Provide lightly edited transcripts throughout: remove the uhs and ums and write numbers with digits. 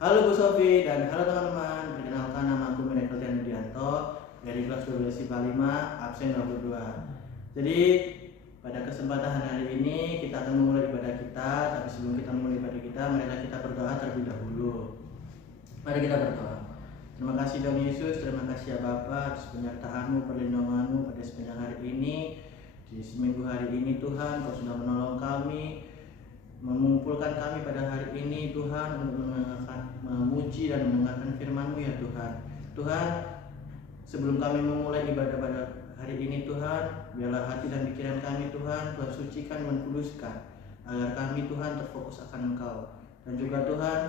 Halo Bu Sofi dan halo teman-teman. Perkenalkan, nama aku Miracle Tian Widianto dari kelas 12 IPA 5 absen 22. Jadi pada kesempatan hari ini kita akan memulai ibadah kita. Tapi sebelum kita memulai ibadah kita, marilah kita berdoa terlebih dahulu. Mari kita berdoa. Terima kasih Tuhan Yesus, terima kasih ya Bapa atas penyertaan-Mu, perlindungan-Mu pada sepanjang hari ini. Di seminggu hari ini Tuhan, Kau sudah menolong kami, mengumpulkan kami pada hari ini Tuhan untuk memuji dan mendengarkan firman-Mu ya Tuhan. Tuhan, sebelum kami memulai ibadah pada hari ini Tuhan, biarlah hati dan pikiran kami Tuhan sucikan dan kuduskan, agar kami Tuhan terfokus akan Engkau. Dan juga Tuhan,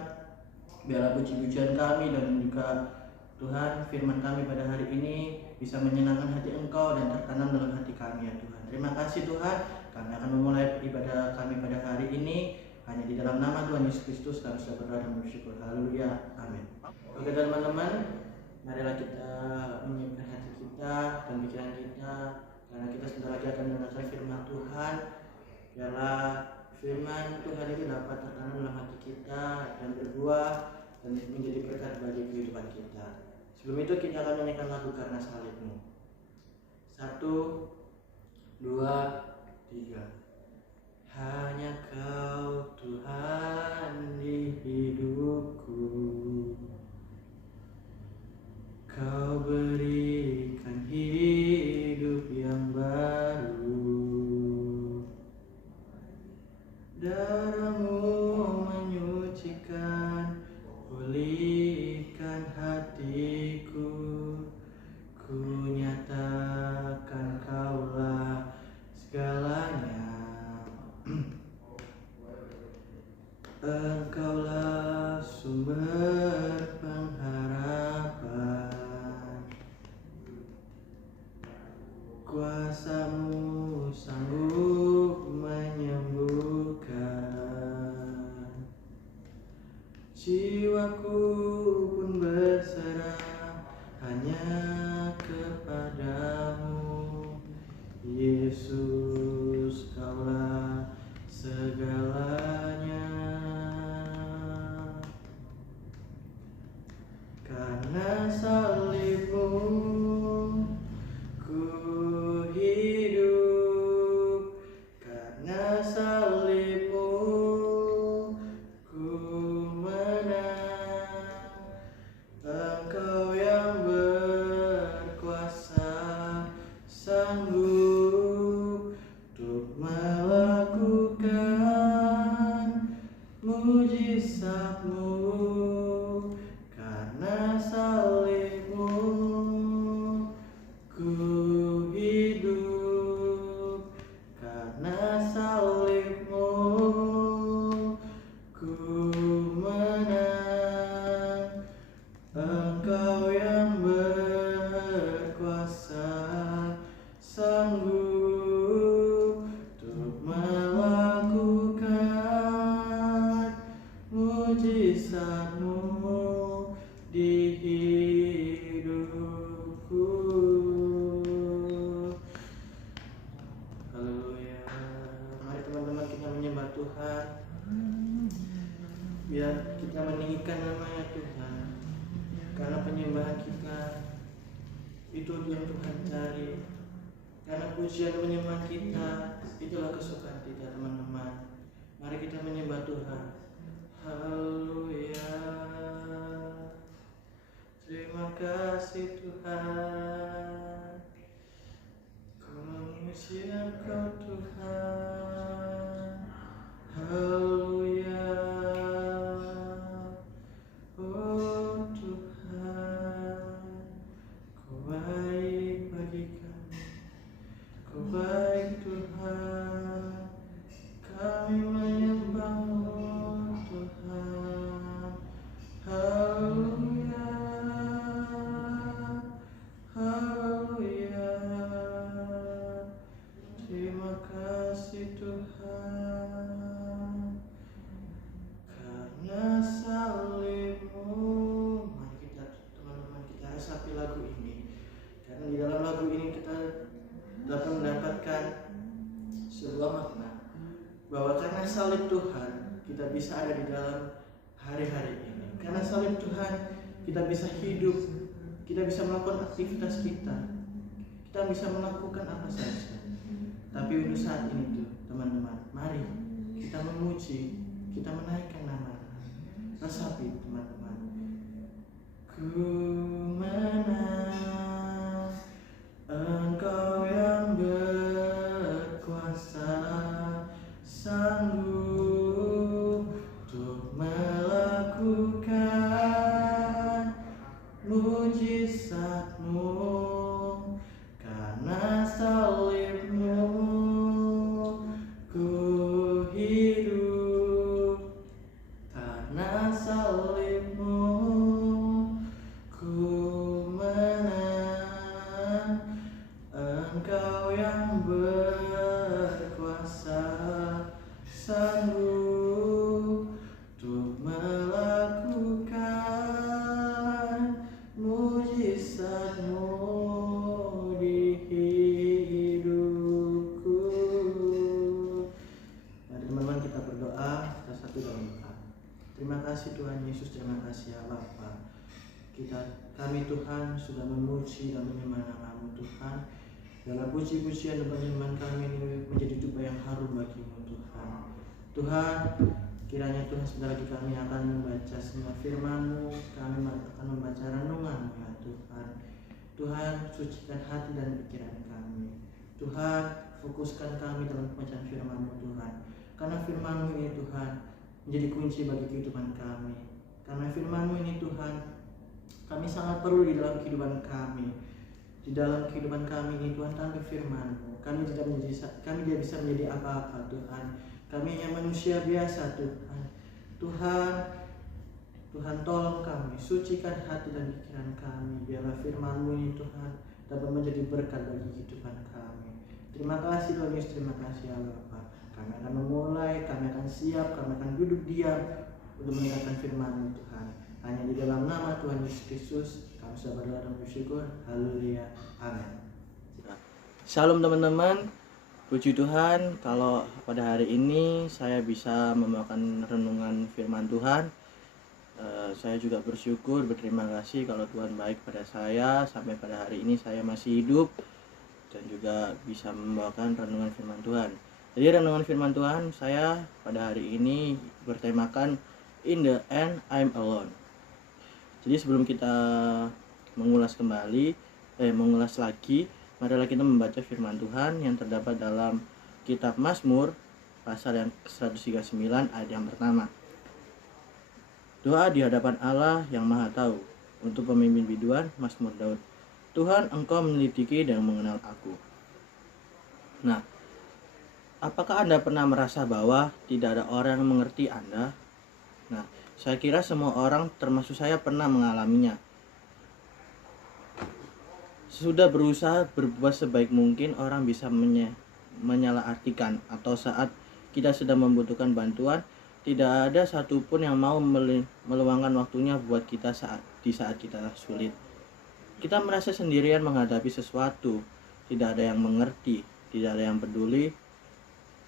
biarlah puji-pujian kami dan juga Tuhan firman kami pada hari ini bisa menyenangkan hati Engkau dan tertanam dalam hati kami ya Tuhan. Terima kasih Tuhan, kami akan memulai ibadah kami pada hari ini hanya di dalam nama Tuhan Yesus Kristus kami sudah berdoa dan bersyukur. Haleluya, amin. Oke teman-teman, marilah kita menyiapkan hati kita dan pikiran kita, karena kita sebentar lagi akan mendengarkan firman Tuhan. Biarlah firman Tuhan itu dapat tertanam dalam hati kita dan berbuah dan menjadi berkat bagi kehidupan kita. Sebelum itu kita akan menyanyikan lagu Karena Salib-Mu. 1, 2, 3. Hanya Kau Tuhan di hidupku, Kau berikan hidup yang baru. Darah-Mu menyucikan, pulihkan hatiku. Ku nyatakan Kaulah segalanya. Engkaulah sumber pengharapan, kuasa-Mu sanggup menyembuhkan. Jiwaku pun berserah hanya kepadamu, Yesus, Kaulah segalanya. Karena salib-Mu ku hidup, karena salib-Mu ku menang. Engkau yang berkuasa sanggup untuk melakukan mujizat-Mu. Karena salib-Mu ku hidup, karena salib-Mu ku menang. Engkau yang berkuasa sanggup untuk melakukan mujizat-Mu di hidupku. Haleluya. Mari teman-teman kita menyembah Tuhan. Biar kita meninggikan nama-Nya Tuhan, karena penyembahan kita itu yang Tuhan cari. Karena pujian penyembahan kita itulah kesukaan kita teman-teman. Mari kita menyembah Tuhan. Haleluya. Terima kasih Tuhan, ku memuji Engkau Tuhan. Haleluya. Oh Tuhan, Kau baik bagi kami, Kau baik Tuhan. Kami menyembah-Mu Tuhan. Haleluya, haleluya. Terima kasih Tuhan, karena salib-Mu. Mari kita teman-teman kita resapi lagu ini, karena di dalam lagu ini kita dapat mendapatkan sebuah makna bahwa karena salib Tuhan kita bisa ada di dalam hari-hari ini. Karena salib Tuhan, kita bisa hidup, kita bisa melakukan aktivitas kita bisa melakukan apa saja. Tapi untuk saat ini tuh teman-teman, mari kita memuji, kita menaikkan nama Tuhan. Resapi teman-teman. Ku menang, Engkau yang berkuasa, sanggup untuk melakukan mujizat-Mu, karena salib-Mu ku hidup, karena salib-Mu ku menang. Engkau yang berkuasa, sanggup untuk melakukan mujizat-Mu di hidupku. Mari teman-teman kita berdoa, kita satu dalam doa. Terima kasih Tuhan Yesus, terima kasih ya Bapa. Kami Tuhan sudah memuji dan menyembah nama-Mu Tuhan. Dalam puji-pujian dan penyembahan kami ini menjadi dupa yang harum bagi-Mu Tuhan. Tuhan, kiranya Tuhan sebentar lagi kami akan membaca semua firman-Mu, kami akan membaca renungan-Mu ya Tuhan. Tuhan, sucikan hati dan pikiran kami. Tuhan, fokuskan kami dalam pembacaan firman-Mu Tuhan. Karena firman-Mu ini Tuhan menjadi kunci bagi kehidupan kami. Karena firman-Mu ini Tuhan, kami sangat perlu di dalam kehidupan kami. Di dalam kehidupan kami ini Tuhan, tanpa firman-Mu kami tidak bisa menjadi apa-apa Tuhan. Kami hanya manusia biasa Tuhan. Tuhan tolong kami, sucikan hati dan pikiran kami. Biarlah firman-Mu ini Tuhan dapat menjadi berkat bagi kehidupan kami. Terima kasih Tuhan Yesus, terima kasih ya Bapa. Kami akan memulai, kami akan siap, kami akan duduk diam untuk mendengarkan firman-Mu Tuhan. Hanya di dalam nama Tuhan Yesus Kristus kami sudah berdoa dan bersyukur. Haleluya, amin. Shalom teman-teman. Puji Tuhan, kalau pada hari ini saya bisa membawakan renungan firman Tuhan. Saya juga bersyukur, berterima kasih kalau Tuhan baik pada saya. Sampai pada hari ini saya masih hidup dan juga bisa membawakan renungan firman Tuhan. Jadi renungan firman Tuhan saya pada hari ini bertemakan In the End I'm Alone. Jadi sebelum kita mengulas lagi, marilah kita membaca firman Tuhan yang terdapat dalam kitab Mazmur pasal yang 139 ayat yang pertama. Doa di hadapan Allah yang Maha Tahu untuk pemimpin biduan, Mazmur Daud. Tuhan, Engkau menyelidiki dan mengenal aku. Nah, apakah Anda pernah merasa bahwa tidak ada orang yang mengerti Anda? Nah, saya kira semua orang termasuk saya pernah mengalaminya. Sudah berusaha berbuat sebaik mungkin, orang bisa menyalahartikan, atau saat kita sedang membutuhkan bantuan, tidak ada satupun yang mau meluangkan waktunya buat kita di saat kita sulit. Kita merasa sendirian menghadapi sesuatu, tidak ada yang mengerti, tidak ada yang peduli.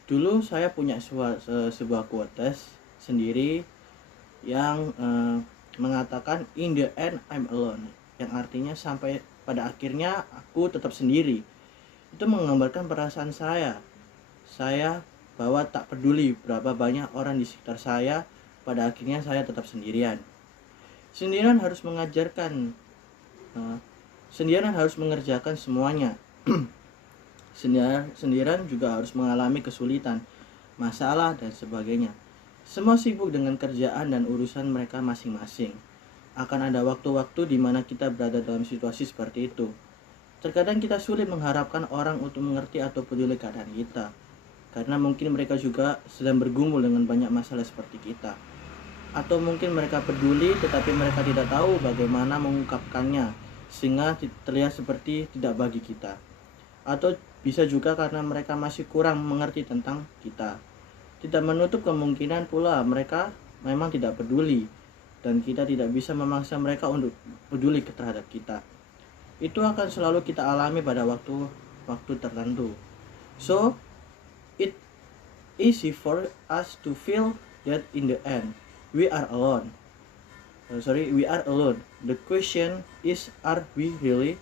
Dulu saya punya sebuah quotes sendiri yang mengatakan in the end I'm alone, yang artinya sampai pada akhirnya aku tetap sendiri. Itu menggambarkan perasaan saya bahwa tak peduli berapa banyak orang di sekitar saya, pada akhirnya saya tetap sendirian. Sendirian harus mengerjakan semuanya. Sendirian juga harus mengalami kesulitan, masalah dan sebagainya. Semua sibuk dengan kerjaan dan urusan mereka masing-masing. Akan ada waktu-waktu di mana kita berada dalam situasi seperti itu. Terkadang kita sulit mengharapkan orang untuk mengerti atau peduli keadaan kita, karena mungkin mereka juga sedang bergumul dengan banyak masalah seperti kita. Atau mungkin mereka peduli tetapi mereka tidak tahu bagaimana mengungkapkannya, sehingga terlihat seperti tidak bagi kita. Atau bisa juga karena mereka masih kurang mengerti tentang kita. Tidak menutup kemungkinan pula mereka memang tidak peduli, dan kita tidak bisa memaksa mereka untuk peduli terhadap kita. Itu akan selalu kita alami pada waktu tertentu. So, it easy for us to feel that in the end we are alone. we are alone. The question is, are we really?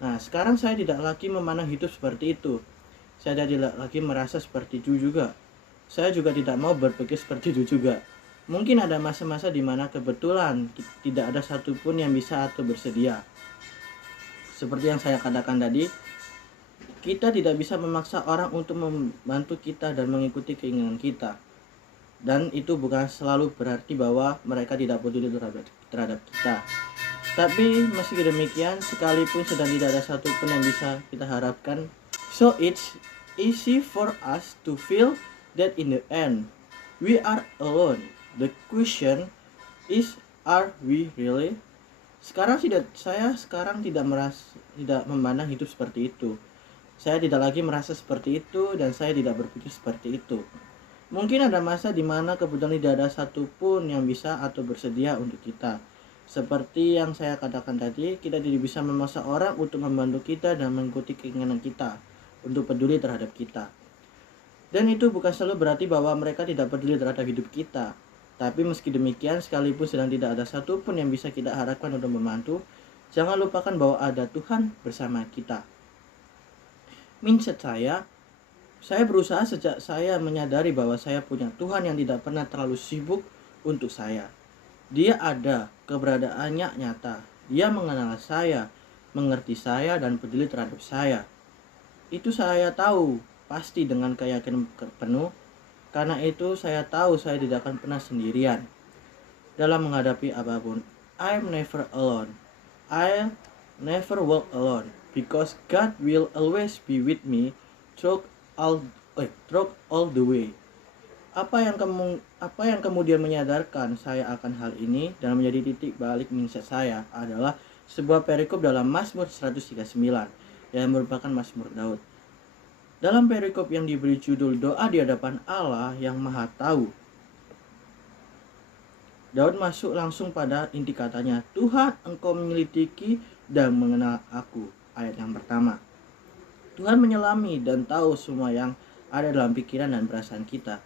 Nah, sekarang saya tidak lagi memandang hidup seperti itu. Saya tidak lagi merasa seperti itu juga. Saya juga tidak mau berpikir seperti itu juga. Mungkin ada masa-masa di mana kebetulan tidak ada satupun yang bisa atau bersedia. Seperti yang saya katakan tadi, kita tidak bisa memaksa orang untuk membantu kita dan mengikuti keinginan kita. Dan itu bukan selalu berarti bahwa mereka tidak peduli terhadap kita. Tapi meski demikian, sekalipun sedang tidak ada satupun yang bisa kita harapkan, so it's easy for us to feel that in the end, we are alone. The question is, are we really? Saya sekarang tidak memandang hidup seperti itu. Saya tidak lagi merasa seperti itu dan saya tidak berpikir seperti itu. Mungkin ada masa di mana kebetulan tidak ada satupun yang bisa atau bersedia untuk kita. Seperti yang saya katakan tadi, kita tidak bisa memaksa orang untuk membantu kita dan mengikuti keinginan kita, untuk peduli terhadap kita. Dan itu bukan selalu berarti bahwa mereka tidak peduli terhadap hidup kita. Tapi meski demikian, sekalipun sedang tidak ada satupun yang bisa kita harapkan untuk membantu, jangan lupakan bahwa ada Tuhan bersama kita. Mindset saya berusaha sejak saya menyadari bahwa saya punya Tuhan yang tidak pernah terlalu sibuk untuk saya. Dia ada, keberadaannya nyata. Dia mengenal saya, mengerti saya, dan peduli terhadap saya. Itu saya tahu, pasti dengan keyakinan penuh. Karena itu saya tahu saya tidak akan pernah sendirian dalam menghadapi apapun. I'm never alone. I'll never walk alone. Because God will always be with me through all the way. Apa yang kemudian menyadarkan saya akan hal ini dan menjadi titik balik mindset saya adalah sebuah perikop dalam Mazmur 139 yang merupakan Mazmur Daud. Dalam perikop yang diberi judul Doa di Hadapan Allah yang Maha Tahu, Daud masuk langsung pada inti katanya, Tuhan, Engkau menyelidiki dan mengenal aku. Ayat yang pertama. Tuhan menyelami dan tahu semua yang ada dalam pikiran dan perasaan kita.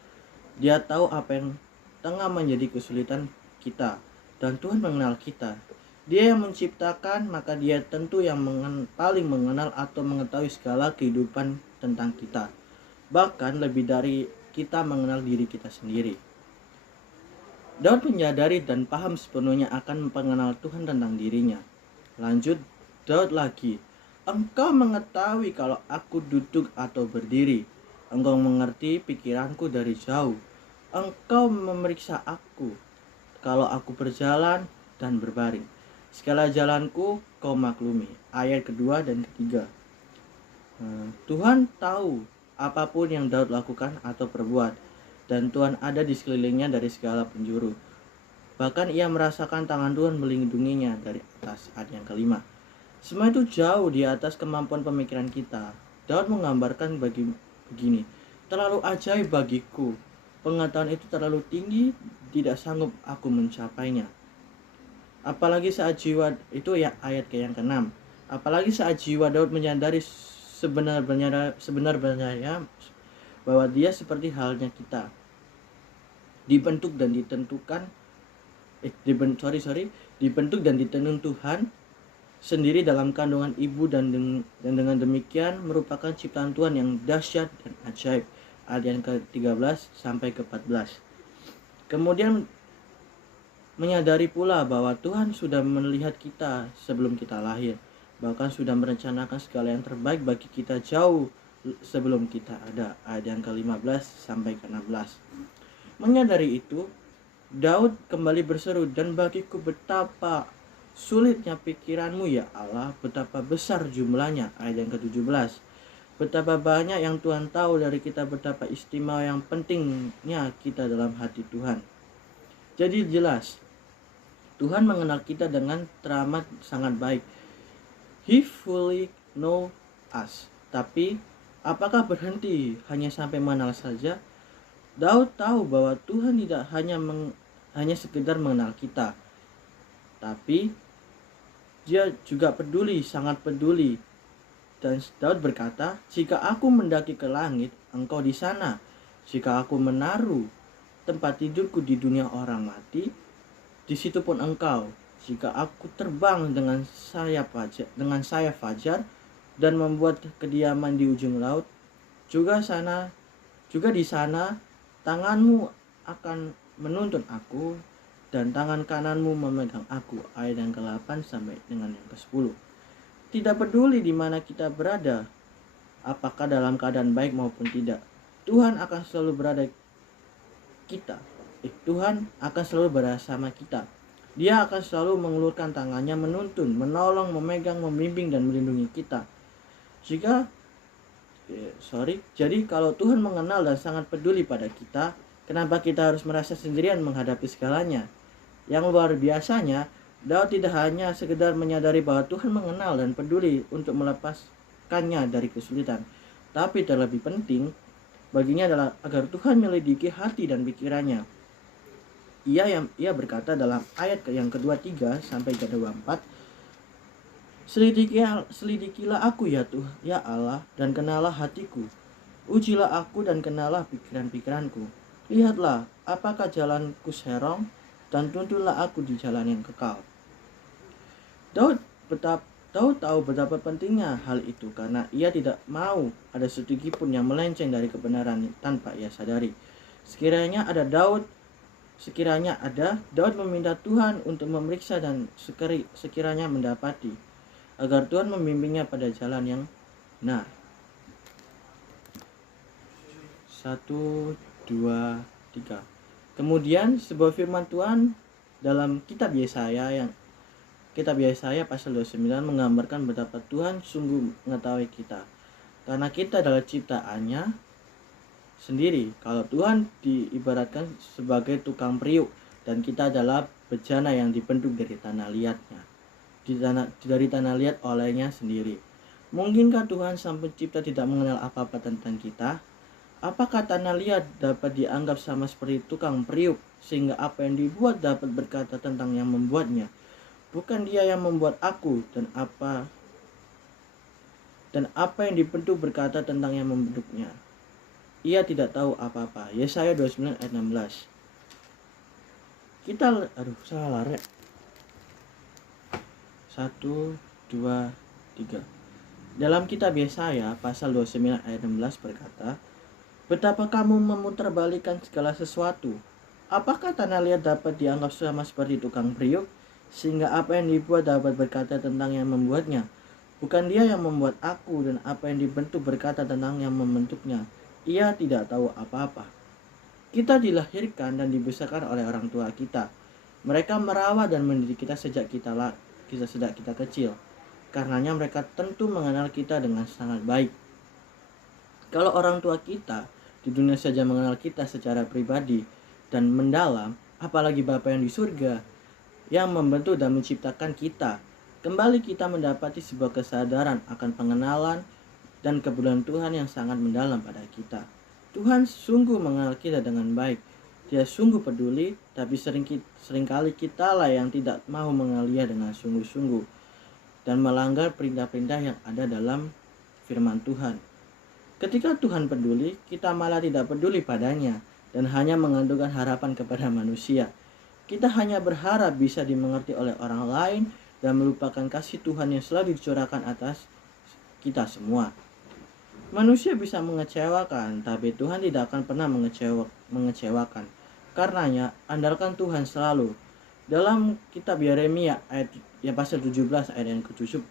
Dia tahu apa yang tengah menjadi kesulitan kita, dan Tuhan mengenal kita. Dia yang menciptakan, maka dia tentu yang paling mengenal atau mengetahui segala kehidupan tentang kita. Bahkan lebih dari kita mengenal diri kita sendiri. Daud menyadari dan paham sepenuhnya akan mengenal Tuhan tentang dirinya. Lanjut, Daud lagi, Engkau mengetahui kalau aku duduk atau berdiri. Engkau mengerti pikiranku dari jauh. Engkau memeriksa aku kalau aku berjalan dan berbaring. Segala jalanku kau maklumi. Ayat kedua dan ketiga. Tuhan tahu apapun yang Daud lakukan atau perbuat. Dan Tuhan ada di sekelilingnya dari segala penjuru. Bahkan ia merasakan tangan Tuhan melindunginya dari atas. Ayat yang kelima. Semua itu jauh di atas kemampuan pemikiran kita. Daud menggambarkan begini. Terlalu ajaib bagiku. Pengetahuan itu terlalu tinggi, tidak sanggup aku mencapainya. Apalagi saat jiwa, itu ya ayat yang ke-6. Apalagi saat jiwa Daud menyadari sebenarnya bahwa dia seperti halnya kita. Dibentuk dan ditenun Tuhan sendiri dalam kandungan ibu dan dengan demikian merupakan ciptaan Tuhan yang dahsyat dan ajaib. Ayat yang ke-13 sampai ke-14. Kemudian menyadari pula bahwa Tuhan sudah melihat kita sebelum kita lahir, bahkan sudah merencanakan segala yang terbaik bagi kita jauh sebelum kita ada. Ayat yang ke-15 sampai ke-16. Menyadari itu, Daud kembali berseru, dan bagiku betapa sulitnya pikiranmu ya Allah, betapa besar jumlahnya. Ayat yang ke-17. Betapa banyak yang Tuhan tahu dari kita, betapa istimewa yang pentingnya kita dalam hati Tuhan. Jadi jelas, Tuhan mengenal kita dengan teramat sangat baik. He fully know us. Tapi, apakah berhenti hanya sampai mengenal saja? Daud tahu bahwa Tuhan tidak hanya sekedar mengenal kita. Tapi, dia juga peduli, sangat peduli. Dan Daud berkata, jika aku mendaki ke langit, engkau di sana. Jika aku menaruh tempat tidurku di dunia orang mati, di situ pun engkau. Jika aku terbang dengan sayap fajar dan membuat kediaman di ujung laut, juga di sana tanganmu akan menuntun aku dan tangan kananmu memegang aku. Ayat yang ke-8 sampai dengan yang ke-10. Tidak peduli di mana kita berada, apakah dalam keadaan baik maupun tidak, Tuhan akan selalu bersama kita. Dia akan selalu mengulurkan tangannya, menuntun, menolong, memegang, membimbing, dan melindungi kita. Jadi kalau Tuhan mengenal dan sangat peduli pada kita, kenapa kita harus merasa sendirian menghadapi segalanya? Yang luar biasanya, Daud tidak hanya sekedar menyadari bahwa Tuhan mengenal dan peduli untuk melepaskannya dari kesulitan, tapi terlebih penting baginya adalah agar Tuhan menyelidiki hati dan pikirannya. Ia berkata dalam ayat yang kedua 3 sampai kedua 4, Selidikilah aku ya Tuhan, ya Allah, dan kenalah hatiku. Ujilah aku dan kenalah pikiran-pikiranku. Lihatlah apakah jalanku serong, dan tuntunlah aku di jalan yang kekal. Daud tahu betapa pentingnya hal itu, karena ia tidak mau ada sedikit pun yang melenceng dari kebenaran tanpa ia sadari. Sekiranya ada Daud meminta Tuhan untuk memeriksa dan sekiranya mendapati, agar Tuhan membimbingnya pada jalan yang benar. 1, 2, 3. Kemudian sebuah firman Tuhan dalam kitab Yesaya pasal 29 menggambarkan betapa Tuhan sungguh mengetahui kita, karena kita adalah ciptaannya sendiri. Kalau Tuhan diibaratkan sebagai tukang periuk, dan kita adalah bejana yang dibentuk dari tanah liatnya, dari tanah liat olehnya sendiri. Mungkinkah Tuhan Sang Pencipta tidak mengenal apa-apa tentang kita? Apakah tanah liat dapat dianggap sama seperti tukang periuk, sehingga apa yang dibuat dapat berkata tentang yang membuatnya? Bukan Dia yang membuat aku, dan apa yang dibentuk berkata tentang yang membentuknya? Ia tidak tahu apa-apa. Yesaya 29 ayat 16. Salah rek. 1, 2, 3. Dalam kitab Yesaya pasal 29 ayat 16 berkata, betapa kamu memutarbalikkan segala sesuatu. Apakah tanah liat dapat dianggap sama seperti tukang periuk, sehingga apa yang dibuat dapat berkata tentang yang membuatnya? Bukan Dia yang membuat aku, dan apa yang dibentuk berkata tentang yang membentuknya? Ia tidak tahu apa-apa. Kita dilahirkan dan dibesarkan oleh orang tua kita. Mereka merawat dan mendidik kita sejak kita kecil. Karenanya mereka tentu mengenal kita dengan sangat baik. Kalau orang tua kita di dunia saja mengenal kita secara pribadi dan mendalam, apalagi Bapa yang di surga yang membentuk dan menciptakan kita. Kembali kita mendapati sebuah kesadaran akan pengenalan dan kepedulian Tuhan yang sangat mendalam pada kita. Tuhan sungguh mengenal kita dengan baik. Dia sungguh peduli, tapi seringkali kitalah yang tidak mau mengenal Dia dengan sungguh-sungguh dan melanggar perintah-perintah yang ada dalam firman Tuhan. Ketika Tuhan peduli, kita malah tidak peduli padanya dan hanya menggantungkan harapan kepada manusia. Kita hanya berharap bisa dimengerti oleh orang lain dan melupakan kasih Tuhan yang selalu dicurahkan atas kita semua. Manusia bisa mengecewakan, tapi Tuhan tidak akan pernah mengecewakan. Karenanya, andalkan Tuhan selalu. Dalam kitab Yeremia pasal 17 ayat yang ke-7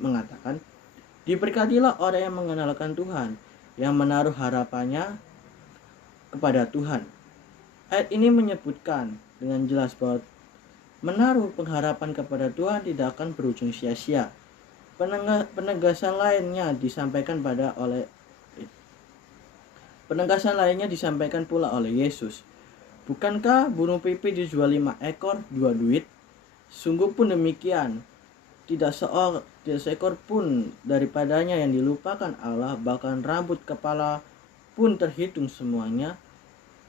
mengatakan, diberkatilah orang yang mengenalkan Tuhan, yang menaruh harapannya kepada Tuhan. Ayat ini menyebutkan dengan jelas bahwa menaruh pengharapan kepada Tuhan tidak akan berujung sia-sia. Penegasan lainnya disampaikan pula oleh Yesus. Bukankah burung pipit dijual 5 ekor 2 duit? Sungguh pun demikian, tidak seekor pun daripadanya yang dilupakan Allah, bahkan rambut kepala pun terhitung semuanya.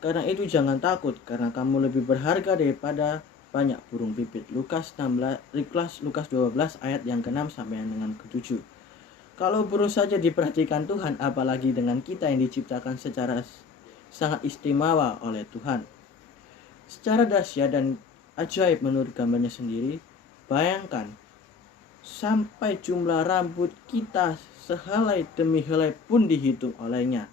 Karena itu jangan takut, karena kamu lebih berharga daripada banyak burung pipit. Lukas 12 ayat yang ke-6 sampai dengan ke-7. Kalau burung saja diperhatikan Tuhan, apalagi dengan kita yang diciptakan secara sangat istimewa oleh Tuhan. Secara dahsyat dan ajaib menurut gambarnya sendiri. Bayangkan, sampai jumlah rambut kita sehelai demi helai pun dihitung olehnya.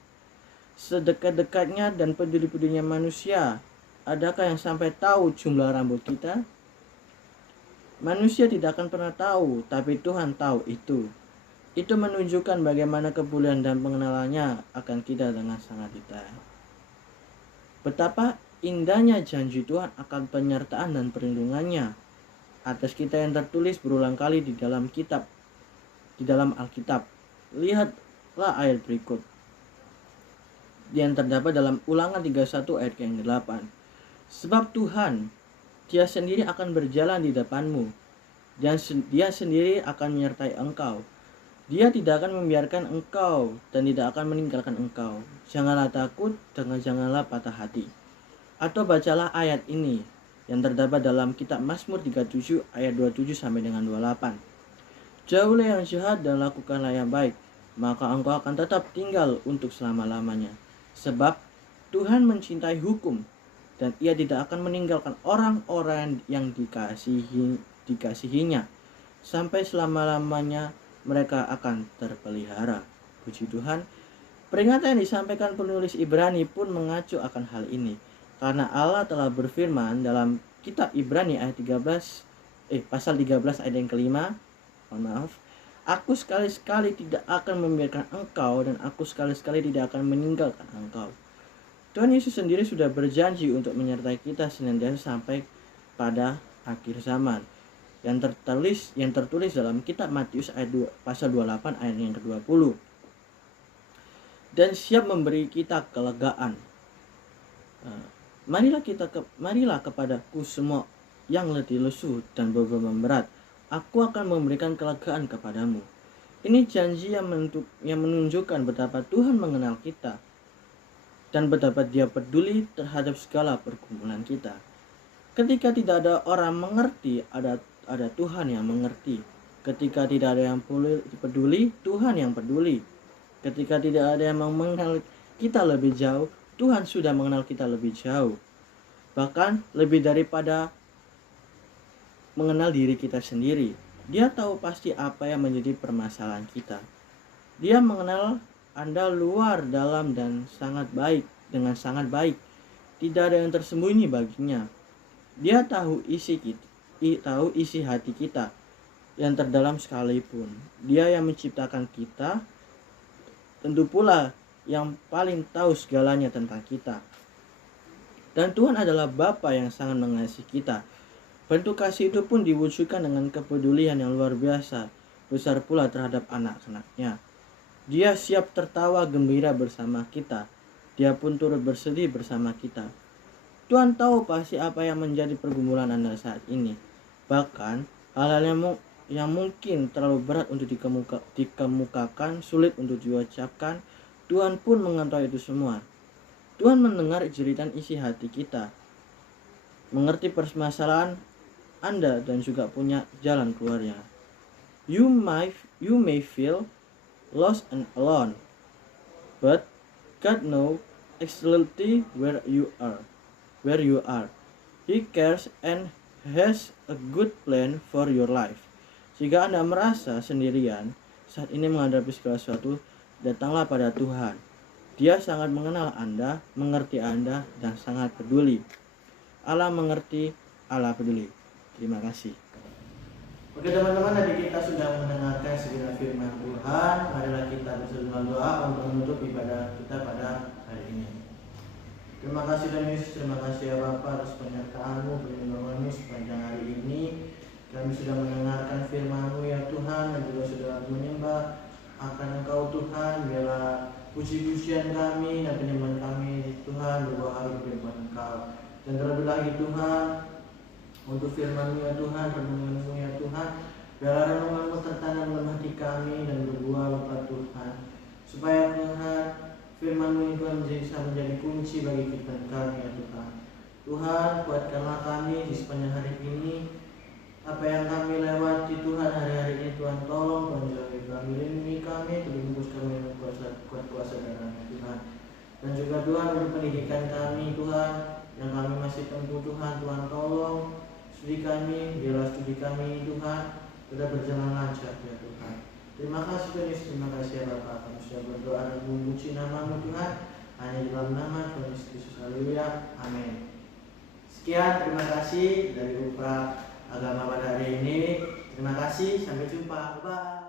Sedekat-dekatnya dan peduli-pedulinya manusia, adakah yang sampai tahu jumlah rambut kita? Manusia tidak akan pernah tahu, tapi Tuhan tahu itu. Itu menunjukkan bagaimana kepedulian dan pengenalannya akan kita dengan sangat detail. Betapa indahnya janji Tuhan akan penyertaan dan perlindungannya atas kita yang tertulis berulang kali di dalam Alkitab. Lihatlah ayat berikut yang terdapat dalam Ulangan 31 ayat yang 8. Sebab Tuhan, Dia sendiri akan berjalan di depanmu, dan Dia sendiri akan menyertai engkau. Dia tidak akan membiarkan engkau dan tidak akan meninggalkan engkau. Janganlah takut dan janganlah patah hati. Atau bacalah ayat ini yang terdapat dalam kitab Mazmur 37 ayat 27 sampai dengan 28. Jauhlah yang jahat dan lakukanlah yang baik, maka engkau akan tetap tinggal untuk selama-lamanya. Sebab Tuhan mencintai hukum, dan Ia tidak akan meninggalkan orang-orang yang dikasihinya. Sampai selama-lamanya mereka akan terpelihara. Puji Tuhan. Peringatan yang disampaikan penulis Ibrani pun mengacu akan hal ini. Karena Allah telah berfirman dalam kitab Ibrani ayat pasal 13 ayat yang kelima. Aku sekali-sekali tidak akan membiarkan engkau, dan aku sekali-sekali tidak akan meninggalkan engkau. Tuhan Yesus sendiri sudah berjanji untuk menyertai kita senantiasa sampai pada akhir zaman. Yang tertulis dalam kitab Matius pasal 28 ayat yang ke-20. Dan siap memberi kita kelegaan. Marilah kepadaku semua yang letih lesu dan beban berat. Aku akan memberikan kelegaan kepadamu. Ini janji yang menunjukkan betapa Tuhan mengenal kita dan betapa Dia peduli terhadap segala pergumulan kita. Ketika tidak ada orang mengerti, ada Tuhan yang mengerti. Ketika tidak ada yang peduli, Tuhan yang peduli. Ketika tidak ada yang mengenal kita lebih jauh, Tuhan sudah mengenal kita lebih jauh. Bahkan lebih daripada mengenal diri kita sendiri. Dia tahu pasti apa yang menjadi permasalahan kita. Dia mengenal Anda luar, dalam, dan dengan sangat baik. Tidak ada yang tersembunyi baginya. Dia tahu isi hati kita yang terdalam sekalipun. Dia yang menciptakan kita, tentu pula yang paling tahu segalanya tentang kita. Dan Tuhan adalah Bapa yang sangat mengasihi kita. Bentuk kasih itu pun diwujudkan dengan kepedulian yang luar biasa, besar pula terhadap anak-anaknya. Dia siap tertawa gembira bersama kita. Dia pun turut bersedih bersama kita. Tuhan tahu pasti apa yang menjadi pergumulan Anda saat ini. Bahkan hal-hal yang mungkin terlalu berat untuk dikemukakan, sulit untuk diucapkan, Tuhan pun mengetahui itu semua. Tuhan mendengar jeritan isi hati kita, mengerti permasalahan Anda dan juga punya jalan keluarnya. You may feel lost and alone, but God knows exactly where you are. He cares and has a good plan for your life. Jika Anda merasa sendirian saat ini menghadapi segala sesuatu, datanglah pada Tuhan. Dia sangat mengenal Anda, mengerti Anda, dan sangat peduli. Allah mengerti, Allah peduli. Terima kasih. Oke teman-teman, tadi kita sudah mendengarkan segenap firman Tuhan. Marilah kita bersama doa untuk menutup ibadah kita pada hari ini. Terima kasih Tuhan Yesus, terima kasih ya Bapa atas penyertaan-Mu, perlindungan-Mu sepanjang hari ini. Kami sudah mendengarkan firman-Mu ya Tuhan, dan juga sudah menyembah akan Engkau Tuhan. Biarlah puji-pujian kami dan penyembahan kami Tuhan berbuah hari di depan Engkau. Dan terlebih lagi Tuhan, untuk firman-Mu ya Tuhan, renungan-Mu ya Tuhan, biarlah renungan-Mu tertanam dalam hati kami dan berbuah Bapa Tuhan, supaya Tuhan firman-Mu itu bisa menjadi kunci bagi kehidupan kami ya Tuhan. Tuhan, kuatkanlah kami di sepanjang hari ini. Apa yang kami lewati Tuhan hari-hari ini, Tuhan tolong, Tuhan jauhi kami, lindungi kami, terbungkus kami dengan kuat kuasa darah-Nya Tuhan. Dan juga Tuhan untuk pendidikan kami Tuhan, yang kami masih tempuh Tuhan, Tuhan tolong studi kami, biarlah studi kami Tuhan tetap berjalan lancar ya Tuhan. Terima kasih Tuhan Yesus, terima kasih ya Bapa. Kami sudah berdoa dan memuji nama-Mu Tuhan, hanya di dalam nama Tuhan Yesus Kristus. Haleluya, amin. Sekian, terima kasih dari Upra Agama pada hari ini. Terima kasih, sampai jumpa. Bye.